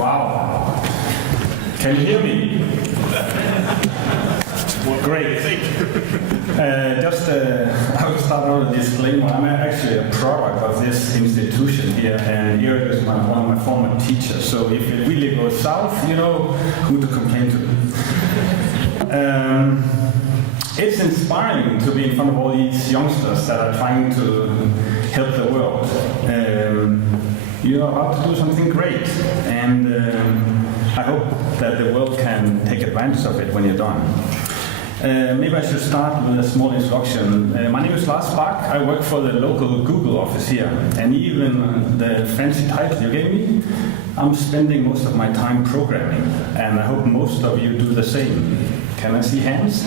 Wow. Can you hear me? Great. I will start out with a disclaimer. I'm actually a product of this institution here, and Eric is one of my former teachers. So if it really goes south, you know who to complain to. It's inspiring to be in front of all these youngsters that are trying to help the world. You're about to do something great, and I hope that the world can take advantage of it when you're done. Maybe I should start with a small introduction. My name is Lars. I work for the local Google office here, and even the fancy title you gave me, I'm spending most of my time programming, and I hope most of you do the same. Can I see hands?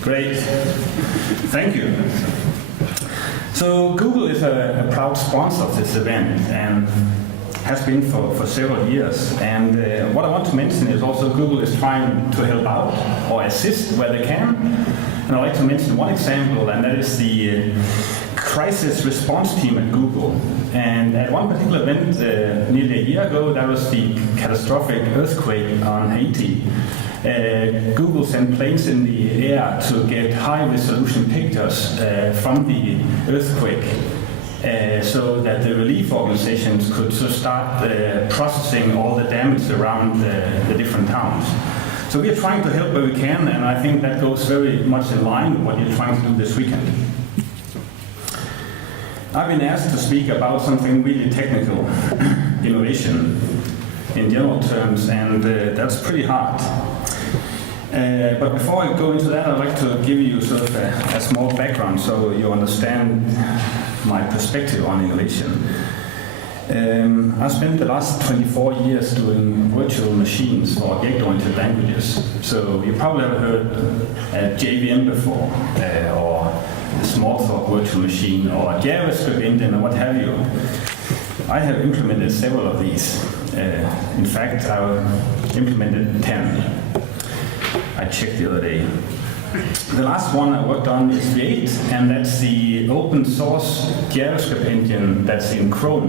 Great. Thank you. So Google is a proud sponsor of this event, and has been for several years. And what I want to mention is also Google is trying to help out or assist where they can. And I'd like to mention one example, and that is the crisis response team at Google. And at one particular event nearly a year ago, that was the catastrophic earthquake on Haiti. Google sent planes in the air to get high-resolution pictures from the earthquake. So that the relief organizations could start processing all the damage around the different towns. So we are trying to help where we can, and I think that goes very much in line with what you're trying to do this weekend. I've been asked to speak about something really technical, innovation in general terms, and that's pretty hard. But before I go into that, I'd like to give you sort of a small background so you understand my perspective on innovation. I spent the last 24 years doing virtual machines for object-oriented languages. So you probably have heard JVM before, or the Smalltalk virtual machine, or JavaScript engine, or what have you. I have implemented several of these. In fact, I've implemented 10. I checked the other day. The last one I worked on is V8, and that's the open source JavaScript engine that's in Chrome.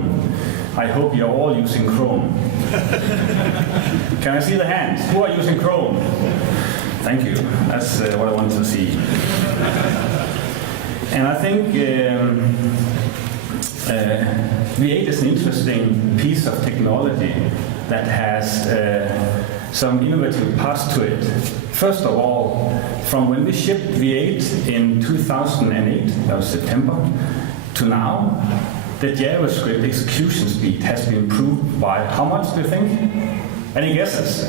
I hope you're all using Chrome. Can I see the hands? Who are using Chrome? Thank you. That's what I wanted to see. And I think V8 is an interesting piece of technology that has some innovative parts to it. First of all, from when we shipped V8 in 2008, that was September, to now, the JavaScript execution speed has been improved by how much do you think? Any guesses?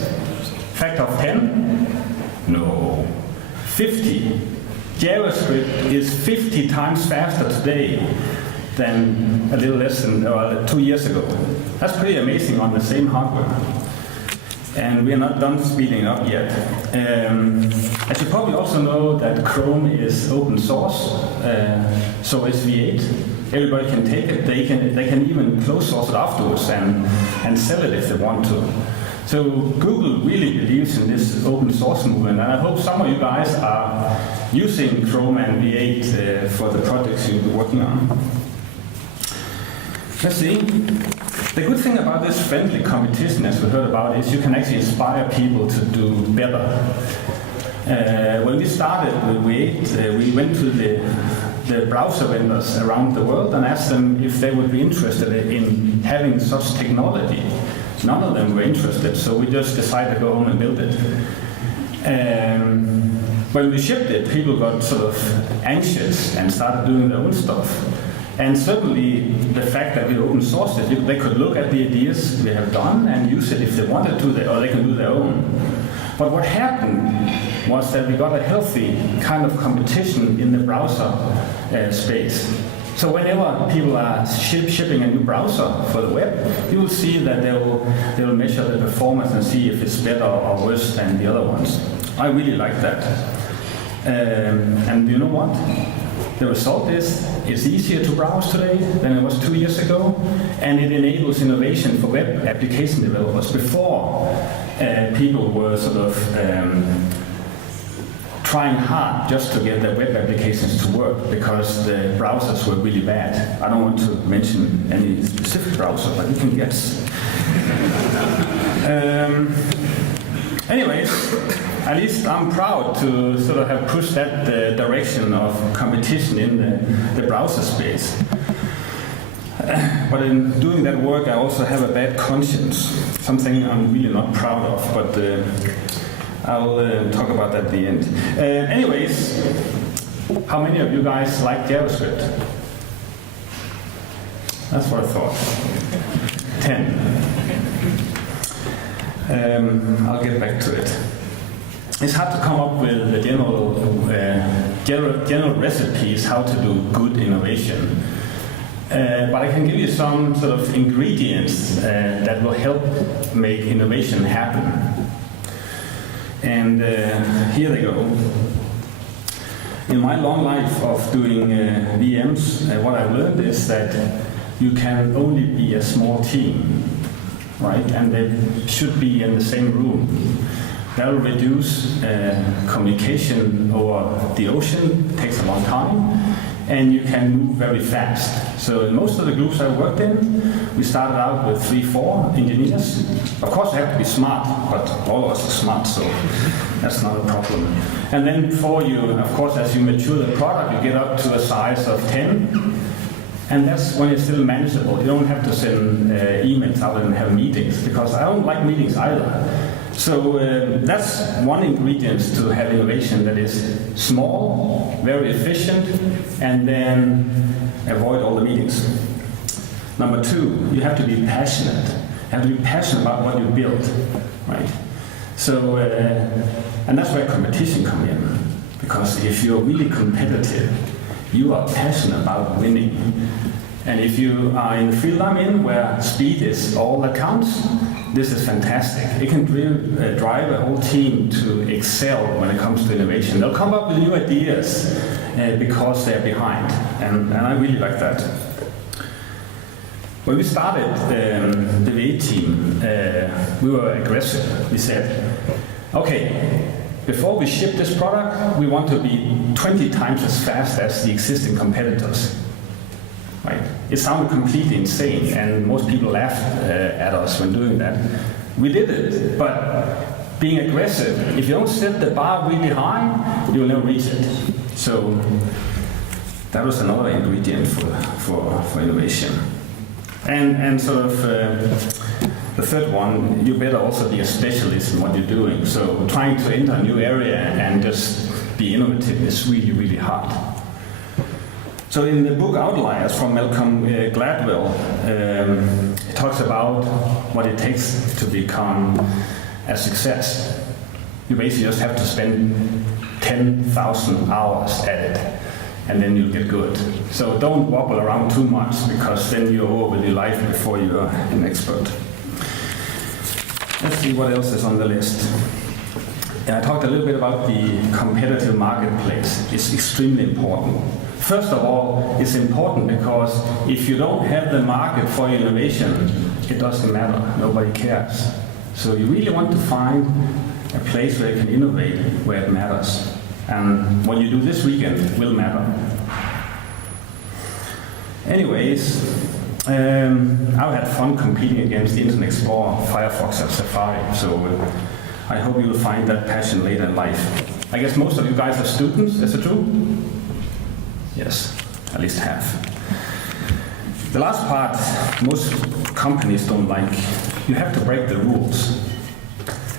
Factor of 10? No. 50. JavaScript is 50 times faster today than a little less than 2 years ago. That's pretty amazing on the same hardware. And we are not done speeding up yet. As you probably also know that Chrome is open source, so is V8. Everybody can take it. They can even close source it afterwards and sell it if they want to. So Google really believes in this open source movement, and I hope some of you guys are using Chrome and V8 for the projects you'll be working on. Let's see. The good thing about this friendly competition, as we heard about, is you can actually inspire people to do better. When we started with V8, we went to the browser vendors around the world and asked them if they would be interested in having such technology. None of them were interested, so we just decided to go home and build it. When we shipped it, people got sort of anxious and started doing their own stuff. And certainly the fact that we open sourced it, they could look at the ideas we have done and use it if they wanted to, or they can do their own. But what happened was that we got a healthy kind of competition in the browser space. So whenever people are shipping a new browser for the web, you will see that they will measure the performance and see if it's better or worse than the other ones. I really like that. And you know what? The result is it's easier to browse today than it was 2 years ago, and it enables innovation for web application developers. Before, people were sort of trying hard just to get the web applications to work because the browsers were really bad. I don't want to mention any specific browser, but you can guess. Anyways, at least I'm proud to sort of have pushed that direction of competition in the browser space. But in doing that work, I also have a bad conscience, something I'm really not proud of, but I'll talk about that at the end. Anyways, how many of you guys like JavaScript? That's what I thought. 10. I'll get back to it. It's hard to come up with the general recipes how to do good innovation. But I can give you some sort of ingredients that will help make innovation happen. And here they go. In my long life of doing VMs, what I've learned is that you can only be a small team, right? And they should be in the same room. That will reduce communication over the ocean. It takes a long time. And you can move very fast. So in most of the groups I worked in, we started out with 3-4 engineers. Of course, they have to be smart, but all of us are smart, so that's not a problem. And then for you, of course, as you mature the product, you get up to a size of 10. And that's when it's still manageable. You don't have to send emails out and have meetings, because I don't like meetings either. So that's one ingredient to have innovation that is small, very efficient, and then avoid all the meetings. Number 2, you have to be passionate. You have to be passionate about what you build, right? So, and that's where competition comes in. Because if you're really competitive, you are passionate about winning. And if you are in the field I'm in, where speed is all that counts, this is fantastic. It can really drive a whole team to excel when it comes to innovation. They'll come up with new ideas because they're behind, and I really like that. When we started the V8 team, we were aggressive. We said, okay, before we ship this product, we want to be 20 times as fast as the existing competitors. Right? It sounded completely insane, and most people laughed at us when doing that. We did it, but being aggressive, if you don't set the bar really high, you'll never reach it. So that was another ingredient for innovation. And sort of the third one, you better also be a specialist in what you're doing. So trying to enter a new area and just be innovative is really, really hard. So in the book Outliers from Malcolm Gladwell, it talks about what it takes to become a success. You basically just have to spend 10,000 hours at it, and then you'll get good. So don't wobble around too much, because then you're over with your life before you're an expert. Let's see what else is on the list. I talked a little bit about the competitive marketplace. It's extremely important. First of all, it's important because if you don't have the market for your innovation, it doesn't matter. Nobody cares. So you really want to find a place where you can innovate, where it matters. And what you do this weekend will matter. Anyways, I've had fun competing against Internet Explorer, Firefox, and Safari. So I hope you will find that passion later in life. I guess most of you guys are students, is it true? Yes, at least half. The last part, most companies don't like. You have to break the rules.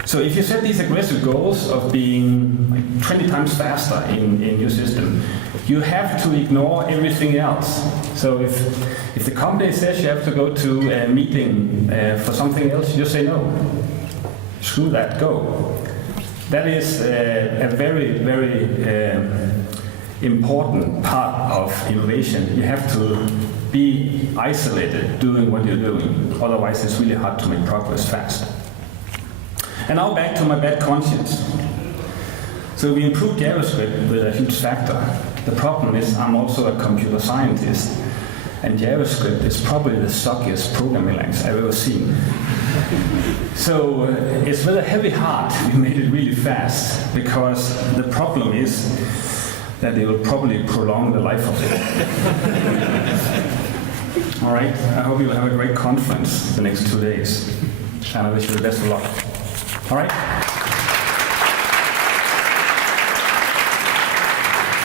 So if you set these aggressive goals of being like 20 times faster in your system, you have to ignore everything else. So if the company says you have to go to a meeting for something else, you say no. Screw that, go. That is a very, very important part of innovation. You have to be isolated doing what you're doing. Otherwise, it's really hard to make progress fast. And now back to my bad conscience. So we improved JavaScript with a huge factor. The problem is I'm also a computer scientist. And JavaScript is probably the suckiest programming language I've ever seen. So it's with a heavy heart we made it really fast, because the problem is that it will probably prolong the life of it. All right, I hope you'll have a great conference the next 2 days, and I wish you the best of luck. All right.